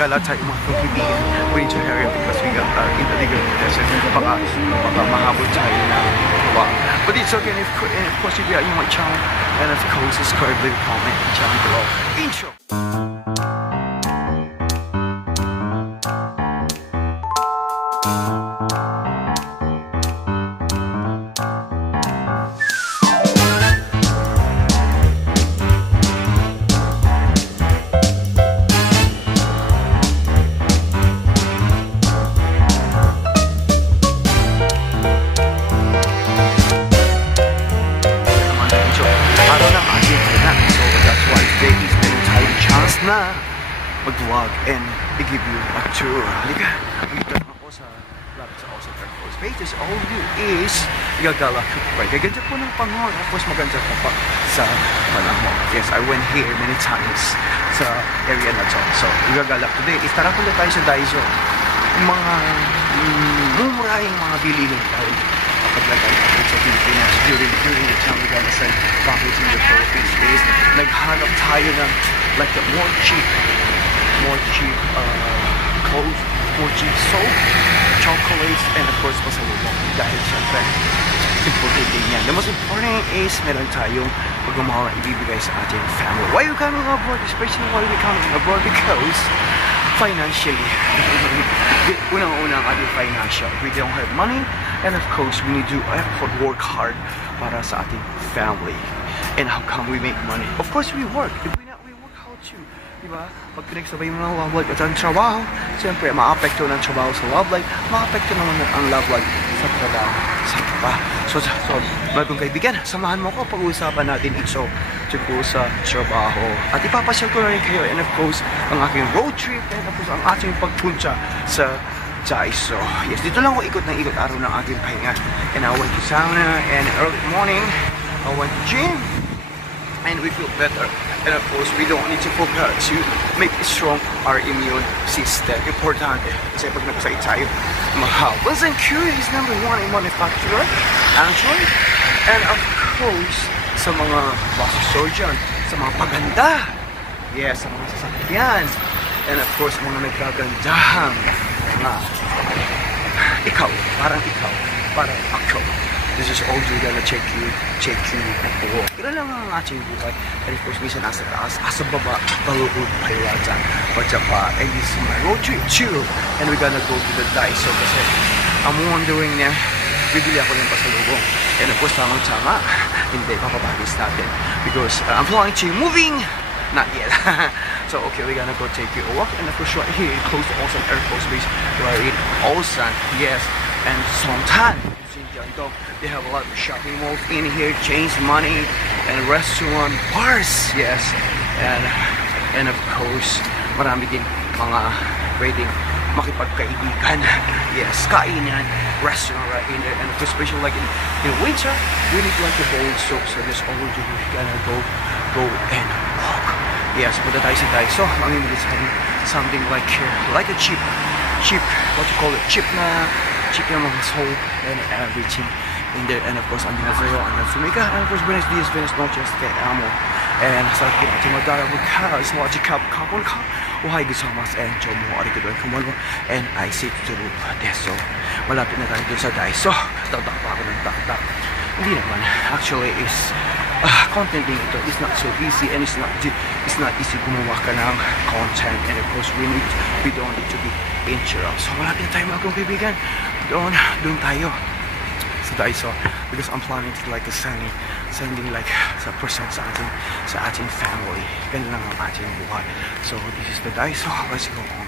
Galata yung mga kaibigan we need to hurry up because we got in the legal process baka mahabol tayo na but it's okay and of course if you are my channel and of course subscribe, leave a comment down below. Intro. Na mag-vlog and i-give you a tour. Halika, dito ako sa lapit sa Austin Air Force Base. All you do is gagala ka pa. Gaganda po ng panahon. Of course, maganda ka pa sa panahon. Yes, I went here many times sa area na to. So, gagala today is tara pala tayo sa Daiso. Yung mga mumurahing mga bilihin tayo paglagay natin sa Pilipinas during the time we got sa bakit in the Philippines is naghanap tayo ng like a more cheap clothes, more cheap soap, chocolates, and of course pasalubong dahil syempre important din yan. The most important is meron tayong pagmamahal na ibibigay sa ating family. Why are we coming abroad? Especially why are we coming abroad? Because financially, unang-una ang ating financial. We don't have money, and of course, we need to effort, work hard para sa ating family. And how come we make money? Of course, we work. If we not, we work how to. Diba? Pag pinagsabay mo ng love life at ang trabaho, siyempre, ma-apekto ng trabaho sa love life, ma-apekto naman ang love life sa trabaho. So, bagong kaibigan, samahan mo ko pag-uusapan natin ito tungkol sa trabaho. At ipapasyal ko na rin kayo, and of course, ang aking road trip, and of course, ang ating pagpunta sa Daiso. Yes, dito lang ako ikot ng ikot araw ng aking pahinga. And I went to sauna, and early morning, I went to gym, and we feel better. And of course, we don't need to focus to make strong our immune system. Importante. Kasi pag nagkasakit tayo, mahal. Wilson Curie is #1 in manufacturer, Android, and of course, sa mga plastic surgeon, sa mga paganda, yes, sa mga sasakyan, and of course, mga nagkagandahang ikaw, parang ako. This is all do gonna check you po. Ganun lang ang ating buhay. And of course, minsan nasa taas, asa baba, balugod pailatan. Pa. And this is my road trip too. And we're gonna go to the Daiso kasi I'm wondering na bibili ako ng pasalubong. And of course, tamang-tama, hindi, papabagis natin. Because I'm planning to moving, not yet. So, okay, we're gonna go take you a walk. And of course, right here, close to Austin Air Force Base. We're in Austin, yes. And Sontan. They have a lot of shopping malls in here, change money, and restaurant, bars, yes. And of course, marami din mga pwedeng makipagkaibigan. Yes, kainan, restaurant right in there. And of course, especially like in winter, we need like a bold soap. So this all we're gonna go and walk. Yes, punta tayo sa Daiso. Mamimili something like a cheap, what you call it, cheap na mga soap and everything in there. And of course, andyan na sa'yo, andyan sumika. And of course, buenos dias, buenos noches, te amo. And sa akin natin magdarabo ka, ismaji kapon ka. Uhay gusamas and chomo arigato kumano. And I sit to Deso. Malapit na tayo dun sa Daiso. Tatak pa ako ng tatak. Hindi naman. Actually, is content din ito. It's not so easy and it's not easy gumawa ka ng content. And of course, we don't need to be interrupted. So malapit na tayo mga kong kaibigan. Doon tayo sa Daiso because I'm planning to like sending like sa person sa ating family. Ganun lang ang ating buhay. So this is the Daiso. Let's go on.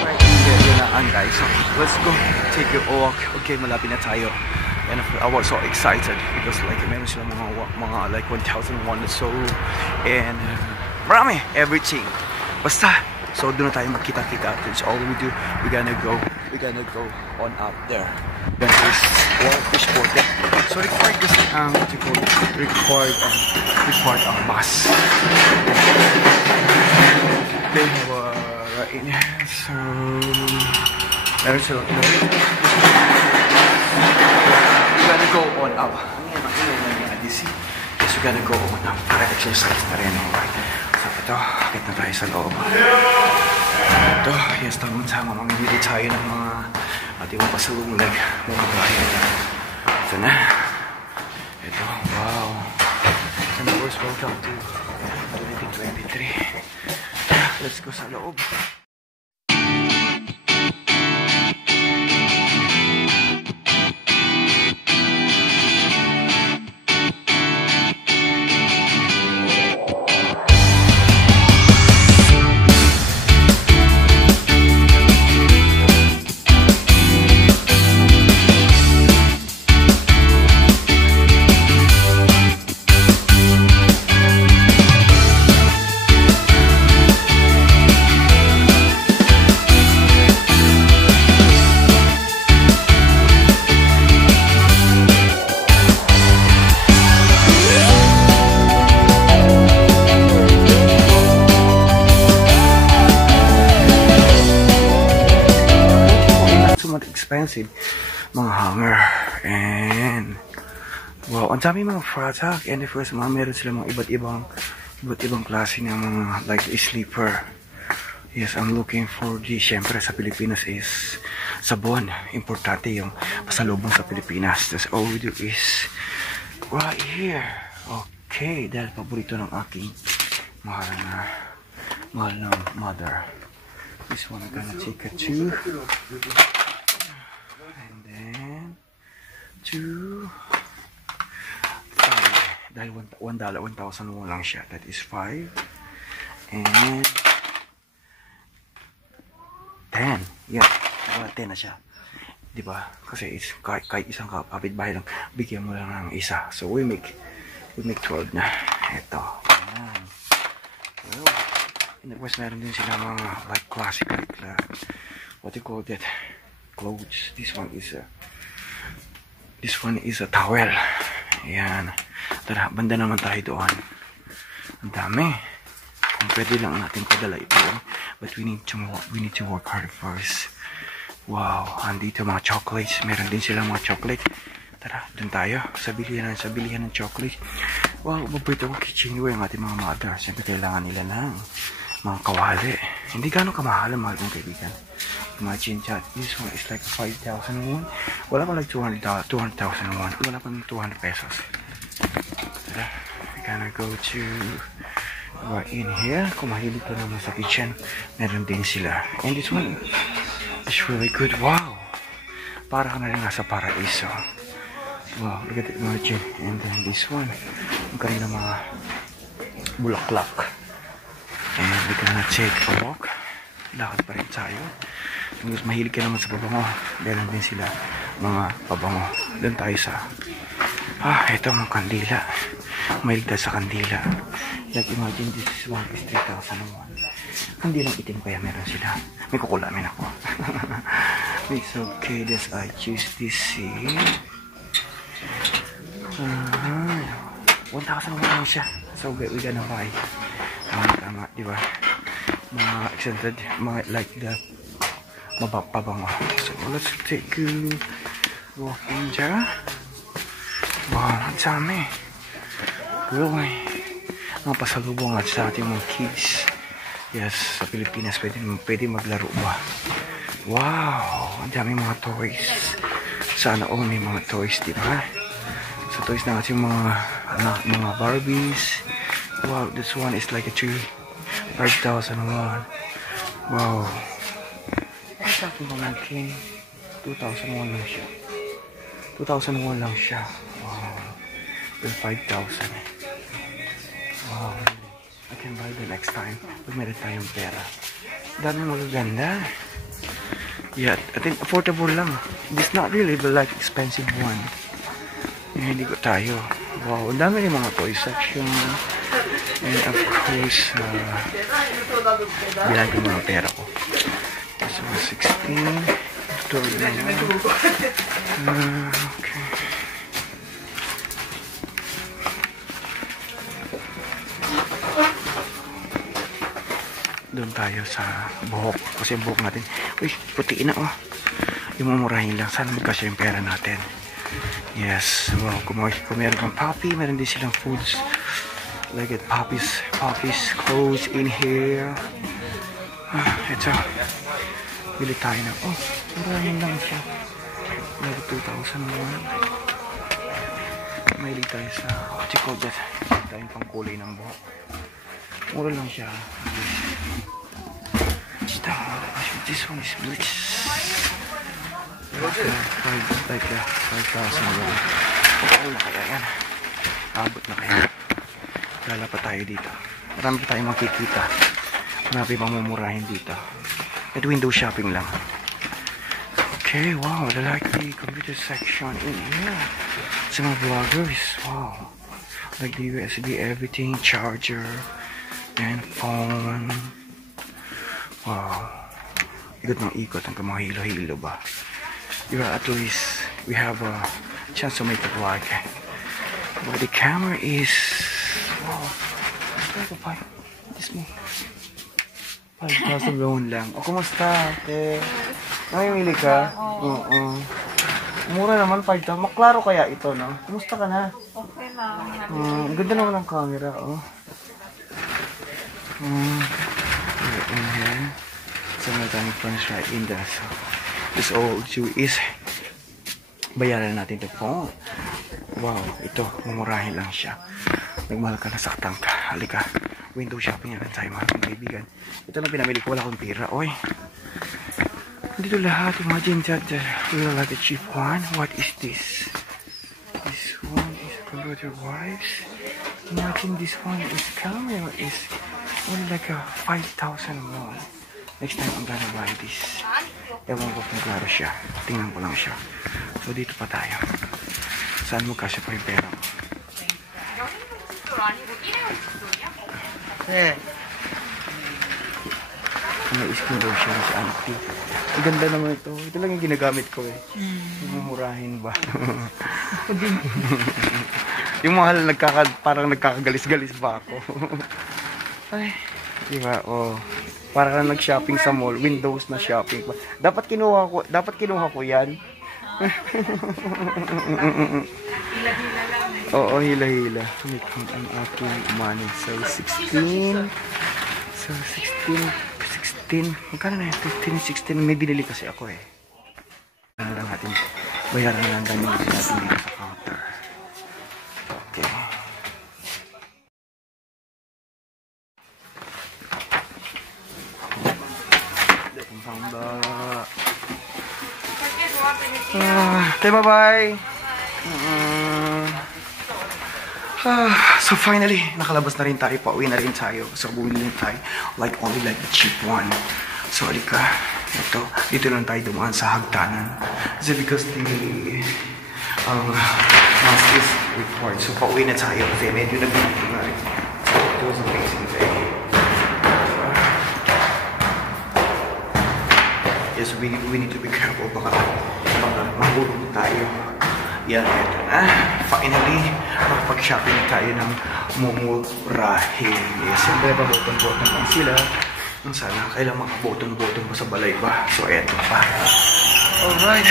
Right, yun na ang Daiso. Let's go take a walk. Okay, malapit na tayo. And I was so excited because like meron sila mga like 1,001 na so and marami everything. Basta so doon na tayo magkita-kita. That's all we do. We're gonna go on up there. Then this fish boat there. So required this what you call it? Required mask. They have right in here. So there's a we're gonna go on up. Yes, we're gonna go on up para exercise na rin. Alright. So ito, akit na tayo sa loob. Ito, yes, tamang-tama. Mamimili tayo ng mga ating mga pasalundag. Mga bayan na. Ito na. Ito, wow. And of course, welcome to 2023. Let's go sa loob. Expensive mga hanger and wow, ang dami mga product and of course meron sila mga iba't ibang klase ng mga like sleeper. Yes, I'm looking for the syempre sa Pilipinas is sabon. Importante yung pasalubong sa Pilipinas. That's all we do is right here. Okay, dahil paborito ng aking mahal na mother. This one I'm gonna take a 2. And 2, 5. Dahil $1,001 lang siya. That is 5. And 10. Yeah. 10 na siya. Diba? Kasi it's, kahit isang kapitbahay lang, bigyan mo lang ng isa. So we make 12 na. Ito. Ayan. Well, and of course, meron din sila mga like classic, like what do you call that? Clothes. This one is a towel. Ayan. Tara, banda naman tayo doon. Ang dami. Kung pwede lang natin padala ito. But we need to work hard first. Wow. Andito mga chocolates. Meron din sila mga chocolate. Tara, dun tayo. Sa bilihan ng chocolate. Wow, mabait ako kitchenware ang ating mga mother. Siyempre kailangan nila ng mga kawali. Hindi gano'ng kamahal ang mahal kong kaibigan. Imagine that this one is like 5,001. Wala pa like 200,000 won. Wala pa 200 pesos. Tara, we're gonna go to right in here. Kung mahilig ka naman sa kitchen, meron din sila. And this one is really good. Wow! Para ka na rin nasa paraiso. Wow, look at it, imagine. And then this one, magkaroon ng mga bulaklak. And we're gonna take a walk. Lakad pa rin tayo. Kung mahilig ka naman sa pabango, meron din sila mga pabango. Doon tayo sa ito mga kandila. Mahilig tayo sa kandila. Like imagine this one is 3,001. Kandilang itim kaya meron sila. May kukulamin ako. It's okay that I choose this seat. 1,001 lang siya. So we're gonna buy. Tama, di ba? Mga accented, mga like the mapapabango. So let's take a walk in there. Wow, ang dami. Really. Mga pasalubong at sa ating mga kids. Yes, sa Pilipinas pwede maglaro ba? Wow, ang dami mga toys. Sana all may mga toys, di ba? So toys na ating mga Barbies. Wow, this one is like a 5,001. Wow. Sa aking pamangkin, 2,001 lang siya. 2,001 lang siya. Wow. With 5,000. Wow. I can buy the next time. Pag meron tayong pera. Dami magaganda. Yeah, I think affordable lang. This not really the like expensive one. Hindi ko tayo. Wow, ang dami rin mga toy section. And of course, bilang ko mga pera ko. This was 16. Ito na yan. Okay. Doon tayo sa buhok. Kasi yung buhok natin, uy, putiin na oh. Yung mumurahin lang. Sana magkasya yung pera natin. Yes. Well, kung meron kang puppy, meron din silang foods. Like it, puppies clothes in here. Ito. Bili tayo na. Oh, murahin lang siya. Mayroon 2,001. May tayo sa, what you call that? Tayong pang kulay ng buhok. Mura lang siya. This one is bleach. Like 5,000 won. Okay na kaya yan. Abot na kaya. Lala pa tayo dito. Marami pa tayong makikita. Marami pang mumurahin dito. At window shopping lang. Okay, wow. I like the computer section in here. Some vloggers. Wow. Like the USB, everything. Charger. And phone. Wow. Ikot ng ikot. Hanggang mga hilo-hilo ba? At least we have a chance to make a vlog. But the camera is... Wow. This mo. 5,000 loan lang. O, kumusta? Namimili ka? Oo. Mura naman, 5,000. Maklaro kaya ito, no? Kumusta ka na? Okay lang. Ang ganda naman ng camera, oh. In here. So, may tayong friends right in there. So, this all due is bayaran natin ito phone. Wow, ito, mumurahin lang siya. Nagmahal ka, nasaktan ka. Halika, window shopping na tayo mga kaibigan. Ito lang pinamili ko, wala akong pira. Oy, dito lahat. Imagine that we will have a cheap one. What is this? This one is computer wipes. Imagine this one is camera is only like a 5,000 won. Next time I'm gonna buy this. Ewan ko kung klaro siya. Tingnan ko lang siya. So dito pa tayo. Saan mo kasi pa yung pera ko? May skin lotion sa auntie. Ang ganda naman ito. Ito lang yung ginagamit ko eh. Mumurahin ba? Yung mahal parang nagkakagalis-galis ba ako? Ay, diba? Oh. Para lang nag-shopping sa mall, Windows na shopping pa. Dapat kinuha ko 'yan. Hila-hila lang. Oo, hila-hila. Ang aking money. So 16. Magkano na yan? 15, 16. May binili kasi ako eh. Ano lang natin? Bayaran na lang natin dito sa counter. Okay. Okay, bye-bye. So finally, nakalabas na rin tayo. Pauwi na rin tayo. So bumili tayo. Only like the cheap one. So alika. Ito. Dito lang tayo dumaan sa hagdanan. Is it because the mask is required. So pauwi na tayo. Kasi medyo nag-binito na rin. So it was amazing day. Yes, we need to be careful. Baka mahulog tayo. Yan, eto na. Finally, makapag-shopping tayo ng mumurahin. Yes, siyempre, paboton-boton lang sila. Sana, kailang makaboton-boton pa sa balay ba? So, eto pa. Alright.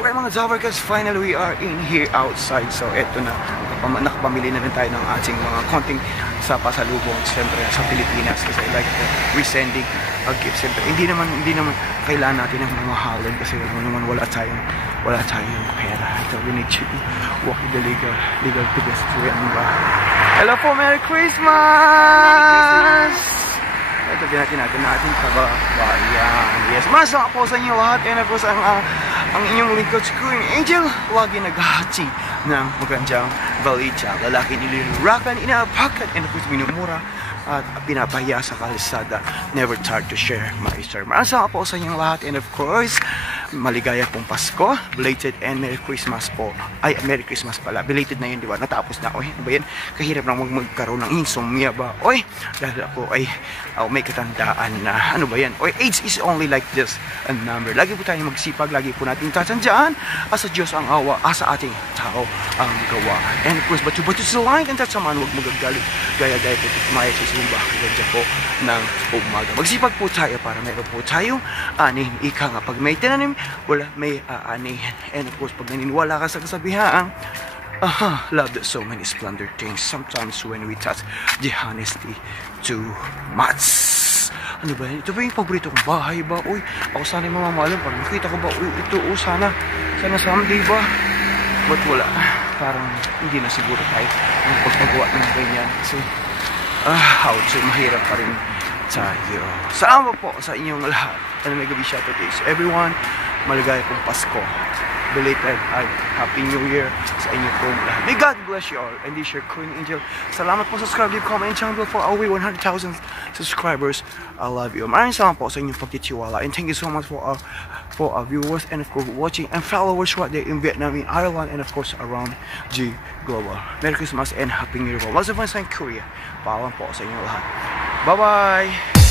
Okay, mga Zabarkas, finally, we are in here outside. So, eto na. Nakapamili na rin tayo ng ating mga konting sa pasalubong, siyempre, sa Pilipinas. Kasi I like resending a gift. Siyempre, hindi naman kailangan natin ng mga halin kasi wala tayong pera. So we need to walk the legal pedestrian ba. Hello po, Merry Christmas! Ito natin ating kababayan. Yes, masama po sa inyo lahat. And of course, ang inyong lingkod si Queen Angel, lagi naghahati ng magandang balita. Lalaki nilirakan, inapakan, and of course, minumura at pinapahiya sa kalsada. Never tired to share my story. Maraming salamat po sa inyong lahat, and of course, maligaya pong Pasko, belated, and Merry Christmas po. Ay, Merry Christmas pala. Belated na yun, di ba? Natapos na. Oy, ano ba yan? Kahirap na magkaroon ng insomnia ba? Oy, dahil ako ay may katandaan na, ano ba yan? Oy, age is only like this a number. Lagi po tayo magsipag, lagi po natin tatandaan, asa Diyos ang awa, asa ating tao ang gawa. And of course, but to the light, and that's man, huwag magagalit. Gaya-gaya po, tumaya sa sumba, kagandya po ng umaga. Magsipag po tayo para meron po tayo aning ika nga. Pag may tinanim, wala may aanihin. And of course, pag naniniwala ka sa kasabihan, love that so many splendor things. Sometimes when we touch the honesty too much. Ano ba yan? Ito ba yung paborito kong bahay ba? Uy, ako sana yung mamamalan. Parang nakita ko ba? Uy, ito, sana someday ba? But wala. Parang hindi na siguro tayo ang pagpagawa ng ganyan. Kasi, how to, mahirap pa rin tayo. Salamat po sa inyong lahat. And may gabi shoutout is everyone. Maligaya pong Pasko. Belated at Happy New Year sa inyo pong lahat. May God bless you all. And this is your Queen Angel. Salamat po sa subscribe, leave, comment, and channel for our 100,000 subscribers. I love you. Maraming salamat po sa inyong pagtitiwala. And thank you so much for our viewers and of course watching and followers right there in Vietnam, in Ireland, and of course around G Global. Merry Christmas and Happy New Year. Lots of fun sa Korea. Paalam po sa inyong lahat. Bye-bye!